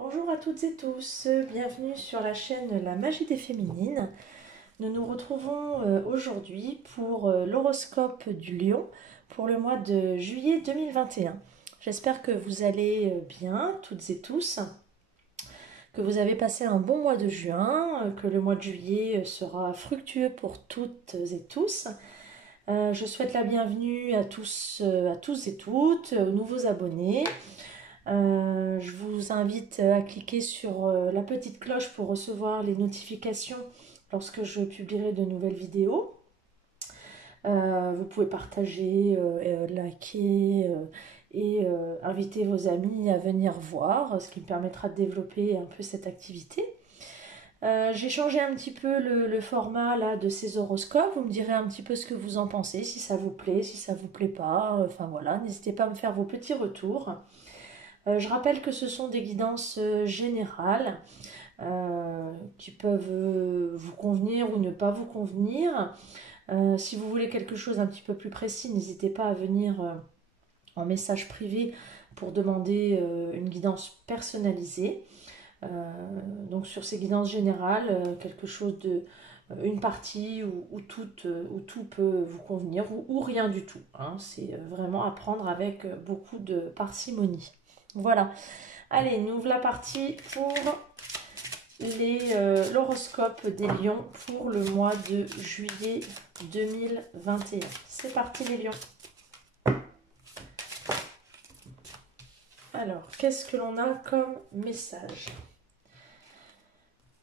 Bonjour à toutes et tous, bienvenue sur la chaîne La Magie des Féminines. Nous nous retrouvons aujourd'hui pour l'horoscope du Lion pour le mois de juillet 2021. J'espère que vous allez bien, toutes et tous, que vous avez passé un bon mois de juin, que le mois de juillet sera fructueux pour toutes et tous. Je souhaite la bienvenue à tous et toutes, aux nouveaux abonnés. Je vous invite à cliquer sur la petite cloche pour recevoir les notifications lorsque je publierai de nouvelles vidéos. Vous pouvez partager, liker et inviter vos amis à venir voir, ce qui me permettra de développer un peu cette activité. J'ai changé un petit peu le format là, de ces horoscopes. Vous me direz un petit peu ce que vous en pensez, si ça vous plaît, si ça vous plaît pas. Enfin voilà, n'hésitez pas à me faire vos petits retours. Je rappelle que ce sont des guidances générales qui peuvent vous convenir ou ne pas vous convenir. Si vous voulez quelque chose un petit peu plus précis, n'hésitez pas à venir en message privé pour demander une guidance personnalisée. Donc sur ces guidances générales, quelque chose de une partie ou tout peut vous convenir ou rien du tout. Hein. C'est vraiment à prendre avec beaucoup de parcimonie. Voilà. Allez, nous voilà partis pour l'horoscope des lions pour le mois de juillet 2021. C'est parti les lions. Alors, qu'est-ce que l'on a comme message?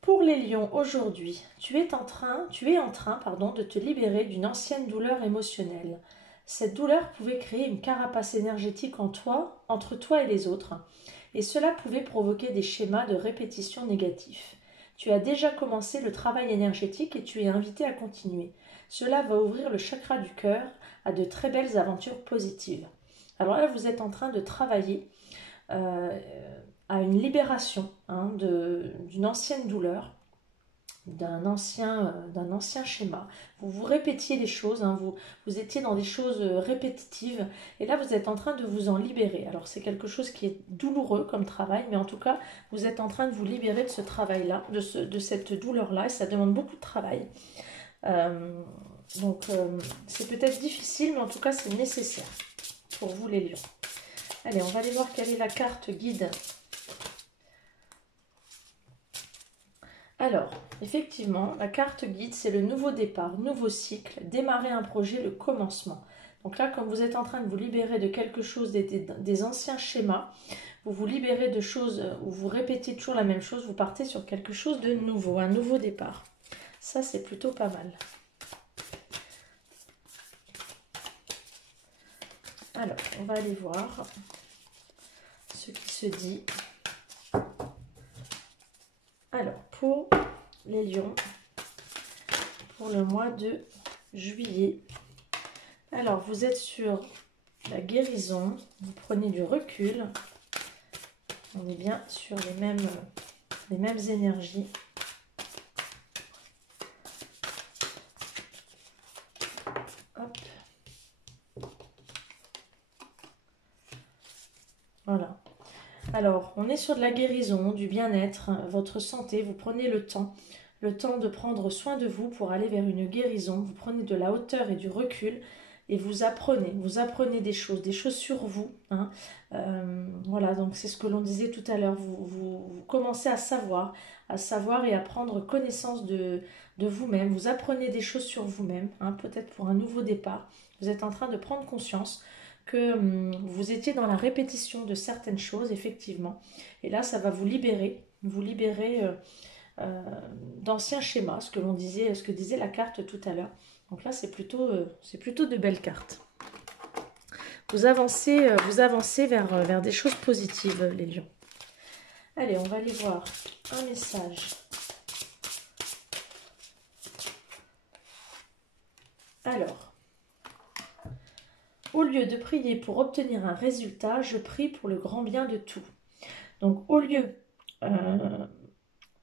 Pour les lions, aujourd'hui, tu es en train de te libérer d'une ancienne douleur émotionnelle. Cette douleur pouvait créer une carapace énergétique entre toi et les autres, et cela pouvait provoquer des schémas de répétition négatifs. Tu as déjà commencé le travail énergétique et tu es invité à continuer. Cela va ouvrir le chakra du cœur à de très belles aventures positives. Alors là, vous êtes en train de travailler à une libération d'une ancienne douleur, d'un ancien schéma. Vous répétiez les choses, vous étiez dans des choses répétitives, et là vous êtes en train de vous en libérer. Alors c'est quelque chose qui est douloureux comme travail, mais en tout cas vous êtes en train de vous libérer de ce travail-là, de cette douleur-là, et ça demande beaucoup de travail. Donc c'est peut-être difficile, mais en tout cas c'est nécessaire pour vous les lions. Allez, on va aller voir quelle est la carte guide. Alors, effectivement, la carte guide, c'est le nouveau départ, nouveau cycle, démarrer un projet, le commencement. Donc là, comme vous êtes en train de vous libérer de quelque chose, des anciens schémas, vous vous libérez de choses où vous répétez toujours la même chose, vous partez sur quelque chose de nouveau, un nouveau départ. Ça, c'est plutôt pas mal. Alors, on va aller voir ce qui se dit. Alors, pour les lions, pour le mois de juillet, alors vous êtes sur la guérison, vous prenez du recul, on est bien sur les mêmes énergies. Hop. Voilà. Alors, on est sur de la guérison, du bien-être, votre santé, vous prenez le temps de prendre soin de vous pour aller vers une guérison, vous prenez de la hauteur et du recul et vous apprenez des choses sur vous. Hein. Voilà, donc c'est ce que l'on disait tout à l'heure, vous commencez à savoir et à prendre connaissance de vous-même, vous apprenez des choses sur vous-même, hein, peut-être pour un nouveau départ, vous êtes en train de prendre conscience que vous étiez dans la répétition de certaines choses, effectivement. Et là, ça va vous libérer d'anciens schémas, ce que disait la carte tout à l'heure. Donc là, c'est plutôt de belles cartes. Vous avancez vers des choses positives, les lions. Allez, on va aller voir un message. Alors, au lieu de prier pour obtenir un résultat, je prie pour le grand bien de tout. Donc, au lieu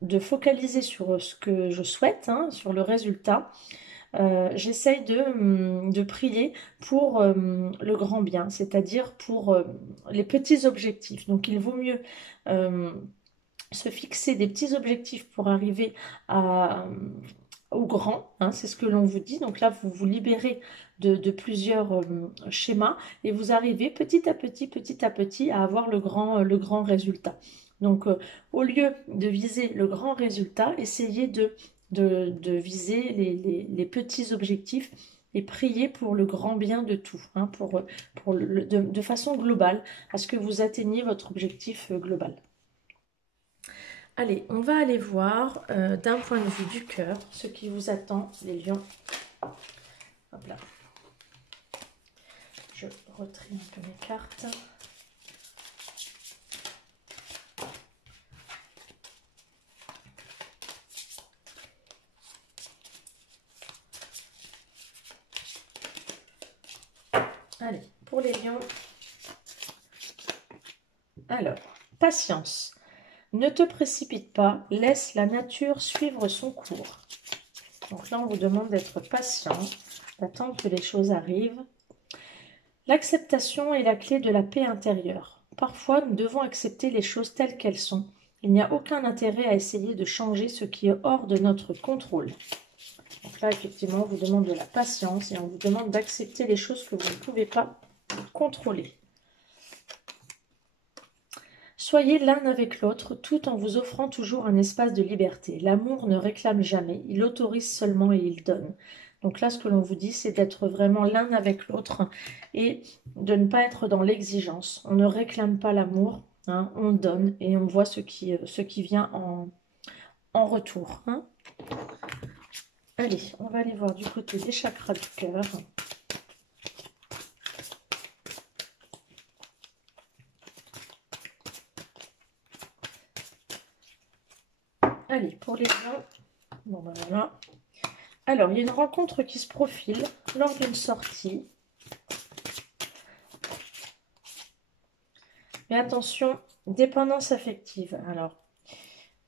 de focaliser sur ce que je souhaite, hein, sur le résultat, j'essaye de prier pour le grand bien, c'est-à-dire pour les petits objectifs. Donc, il vaut mieux se fixer des petits objectifs pour arriver au grand, hein, c'est ce que l'on vous dit. Donc là, vous vous libérez de plusieurs schémas et vous arrivez petit à petit à avoir le grand résultat. Donc, au lieu de viser le grand résultat, essayez de viser les petits objectifs et prier pour le grand bien de tout, hein, de façon globale, à ce que vous atteigniez votre objectif global. Allez, on va aller voir d'un point de vue du cœur ce qui vous attend, les lions. Hop là. Je retrie un peu mes cartes. Allez, pour les lions. Alors, patience. Ne te précipite pas, laisse la nature suivre son cours. Donc là, on vous demande d'être patient, d'attendre que les choses arrivent. L'acceptation est la clé de la paix intérieure. Parfois, nous devons accepter les choses telles qu'elles sont. Il n'y a aucun intérêt à essayer de changer ce qui est hors de notre contrôle. Donc là, effectivement, on vous demande de la patience et on vous demande d'accepter les choses que vous ne pouvez pas contrôler. Soyez l'un avec l'autre, tout en vous offrant toujours un espace de liberté. L'amour ne réclame jamais, il autorise seulement et il donne. Donc là, ce que l'on vous dit, c'est d'être vraiment l'un avec l'autre et de ne pas être dans l'exigence. On ne réclame pas l'amour, hein, on donne et on voit ce qui vient en retour. Hein. Allez, on va aller voir du côté des chakras du cœur. Allez, pour les lions, bon ben voilà. Alors, il y a une rencontre qui se profile lors d'une sortie. Mais attention, dépendance affective. Alors,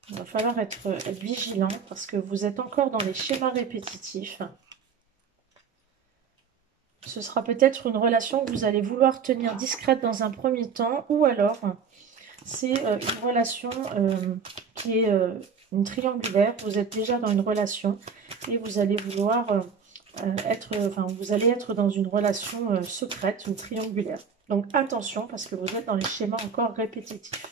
il va falloir être vigilant parce que vous êtes encore dans les schémas répétitifs. Ce sera peut-être une relation que vous allez vouloir tenir discrète dans un premier temps ou alors c'est une relation qui est une triangulaire. Vous êtes déjà dans une relation et vous allez vouloir vous allez être dans une relation secrète, une triangulaire. Donc attention parce que vous êtes dans les schémas encore répétitifs.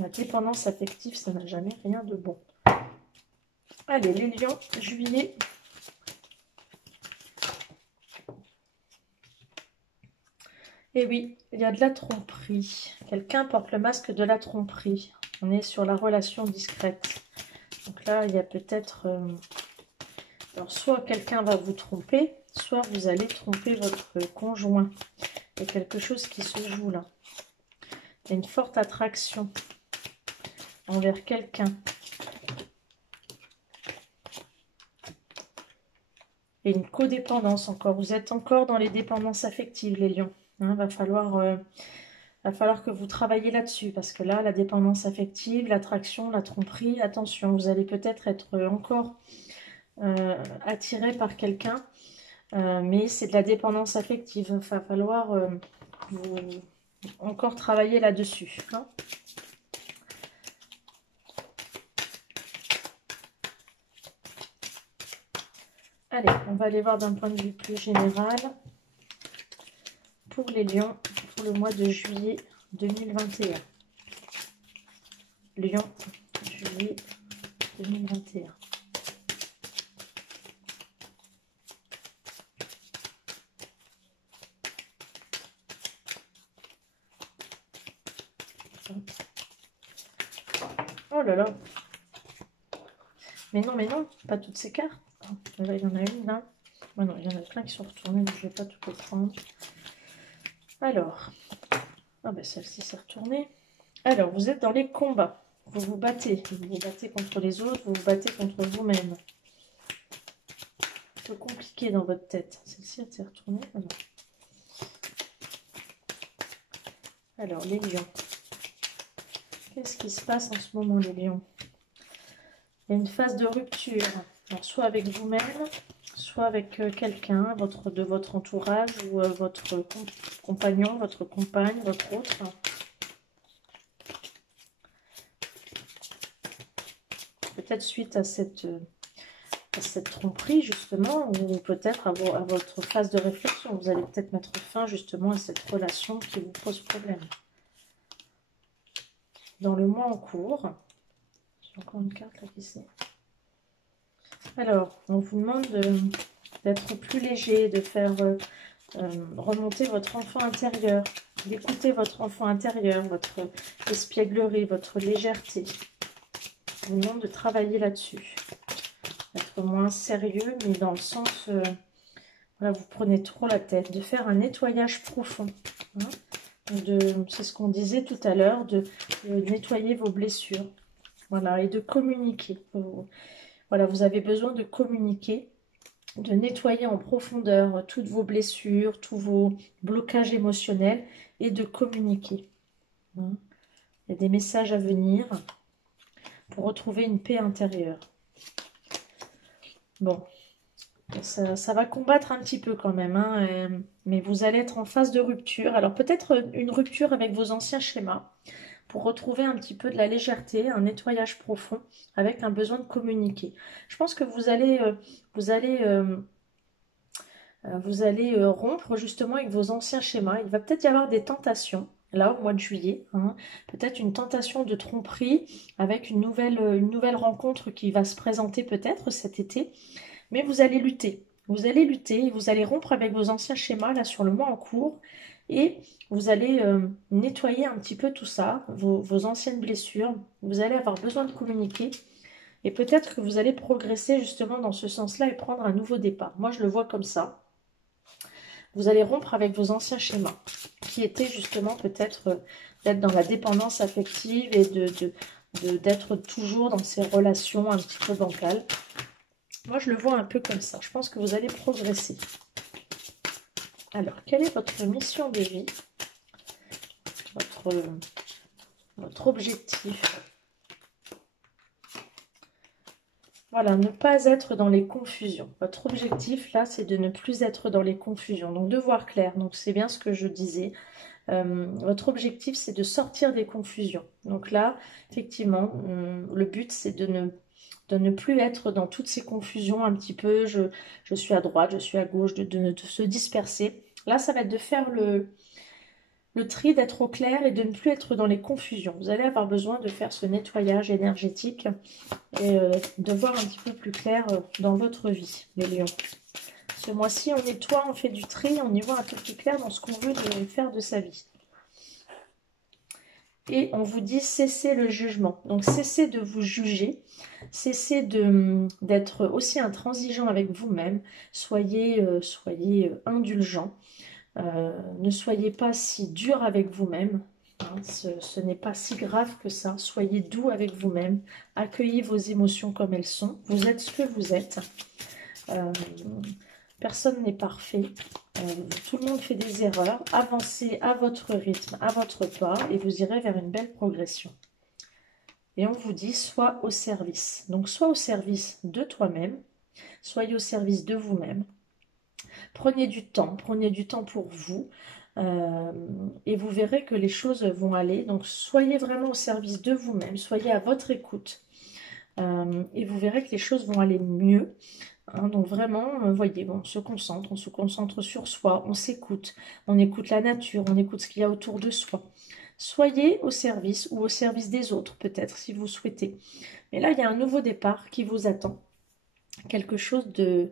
La dépendance affective, ça n'a jamais rien de bon. Allez, les lions, juillet. Et oui, il y a de la tromperie. Quelqu'un porte le masque de la tromperie. On est sur la relation discrète. Donc là, il y a peut-être... alors, soit quelqu'un va vous tromper, soit vous allez tromper votre conjoint. Il y a quelque chose qui se joue là. Il y a une forte attraction envers quelqu'un. Et une codépendance encore. Vous êtes encore dans les dépendances affectives, les lions. Hein, va falloir que vous travailliez là-dessus. Parce que là, la dépendance affective, l'attraction, la tromperie, attention, vous allez peut-être être encore attiré par quelqu'un. Mais c'est de la dépendance affective. Il va falloir vous encore travailler là-dessus. Hein. Allez, on va aller voir d'un point de vue plus général pour les lions pour le mois de juillet 2021. Lion, juillet 2021. Oh là là. Mais non, pas toutes ces cartes. Là, il y en a une là. Oh non, il y en a plein qui sont retournées, donc je ne vais pas tout les prendre. Alors, ah ben celle-ci s'est retournée. Alors, vous êtes dans les combats. Vous vous battez contre les autres, vous vous battez contre vous-même. C'est compliqué dans votre tête. Celle-ci, elle s'est retournée. Ah non. Alors, les lions. Qu'est-ce qui se passe en ce moment, les lions? Il y a une phase de rupture. Alors, soit avec vous-même, soit avec quelqu'un de votre entourage ou votre compagnon, votre compagne, votre autre. peut-être suite à cette tromperie, justement, ou peut-être à votre phase de réflexion. Vous allez peut-être mettre fin, justement, à cette relation qui vous pose problème. Dans le mois en cours, j'ai encore une carte là qui c'est. Alors, on vous demande d'être plus léger, de faire remonter votre enfant intérieur, d'écouter votre enfant intérieur, votre espièglerie, votre légèreté. On vous demande de travailler là-dessus. Être moins sérieux, mais dans le sens, voilà, vous prenez trop la tête, de faire un nettoyage profond. Hein, c'est ce qu'on disait tout à l'heure, de nettoyer vos blessures. Voilà, et de communiquer. Voilà, vous avez besoin de communiquer, de nettoyer en profondeur toutes vos blessures, tous vos blocages émotionnels et de communiquer. Hein. Il y a des messages à venir pour retrouver une paix intérieure. Bon, ça va combattre un petit peu quand même, hein, mais vous allez être en phase de rupture. Alors peut-être une rupture avec vos anciens schémas pour retrouver un petit peu de la légèreté, un nettoyage profond avec un besoin de communiquer. Je pense que vous allez rompre justement avec vos anciens schémas. Il va peut-être y avoir des tentations, là, au mois de juillet. Hein, peut-être une tentation de tromperie avec une nouvelle rencontre qui va se présenter peut-être cet été. Mais vous allez lutter. Vous allez lutter et vous allez rompre avec vos anciens schémas là sur le mois en cours. Et vous allez nettoyer un petit peu tout ça, vos anciennes blessures. Vous allez avoir besoin de communiquer. Et peut-être que vous allez progresser justement dans ce sens-là et prendre un nouveau départ. Moi, je le vois comme ça. Vous allez rompre avec vos anciens schémas, qui étaient justement peut-être d'être dans la dépendance affective et d'être toujours dans ces relations un petit peu bancales. Moi, je le vois un peu comme ça. Je pense que vous allez progresser. Alors, quelle est votre mission de vie? Votre objectif? Voilà, ne pas être dans les confusions. Votre objectif, là, c'est de ne plus être dans les confusions. Donc, de voir clair. Donc, c'est bien ce que je disais. Votre objectif, c'est de sortir des confusions. Donc là, effectivement, le but, c'est de ne plus être dans toutes ces confusions un petit peu. Je suis à droite, je suis à gauche, de se disperser. Là, ça va être de faire le tri, d'être au clair et de ne plus être dans les confusions. Vous allez avoir besoin de faire ce nettoyage énergétique et de voir un petit peu plus clair dans votre vie, les lions. Ce mois-ci, on nettoie, on fait du tri, on y voit un peu plus clair dans ce qu'on veut faire de sa vie. Et on vous dit cessez le jugement. Donc cessez de vous juger, cessez d'être aussi intransigeant avec vous-même, soyez indulgent, ne soyez pas si dur avec vous-même. Hein, ce n'est pas si grave que ça. Soyez doux avec vous-même, accueillez vos émotions comme elles sont. Vous êtes ce que vous êtes. Personne n'est parfait. Tout le monde fait des erreurs. Avancez à votre rythme, à votre pas, et vous irez vers une belle progression. Et on vous dit, sois au service. Donc, sois au service de toi-même, soyez au service de vous-même. Prenez du temps pour vous, et vous verrez que les choses vont aller. Donc, soyez vraiment au service de vous-même, soyez à votre écoute, et vous verrez que les choses vont aller mieux. Hein, donc vraiment, voyez, bon, on se concentre sur soi, on s'écoute, on écoute la nature, on écoute ce qu'il y a autour de soi. Soyez au service ou au service des autres, peut-être, si vous souhaitez. Mais là, il y a un nouveau départ qui vous attend. Quelque chose de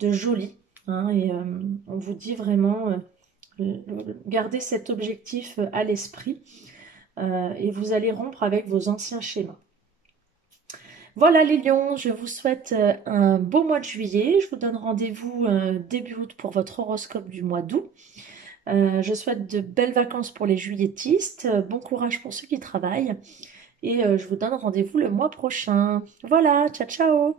joli. Hein, et on vous dit vraiment, gardez cet objectif à l'esprit et vous allez rompre avec vos anciens schémas. Voilà les lions, je vous souhaite un beau mois de juillet. Je vous donne rendez-vous début août pour votre horoscope du mois d'août. Je souhaite de belles vacances pour les juilletistes. Bon courage pour ceux qui travaillent. Et je vous donne rendez-vous le mois prochain. Voilà, ciao ciao!